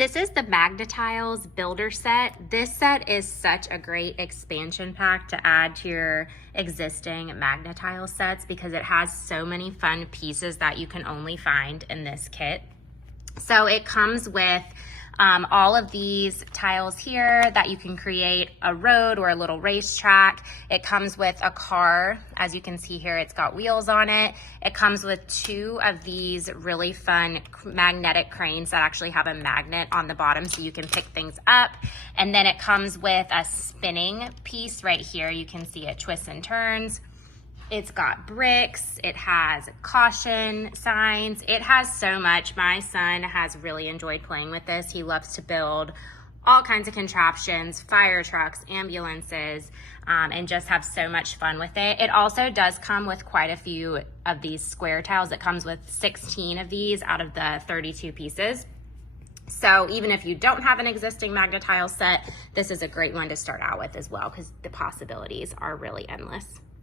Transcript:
This is the MAGNA-TILES Builder set. This set is such a great expansion pack to add to your existing MAGNA-TILE sets because it has so many fun pieces that you can only find in this kit. So it comes with all of these tiles here that you can create a road or a little racetrack. It comes with a car. As you can see here, it's got wheels on it. It comes with 2 of these really fun magnetic cranes that actually have a magnet on the bottom so you can pick things up. And then it comes with a spinning piece right here. You can see it twists and turns. It's got bricks, it has caution signs, it has so much. My son has really enjoyed playing with this. He loves to build all kinds of contraptions, fire trucks, ambulances, and just have so much fun with it. It also does come with quite a few of these square tiles. It comes with 16 of these out of the 32 pieces. So even if you don't have an existing MAGNA-TILE set, this is a great one to start out with as well because the possibilities are really endless.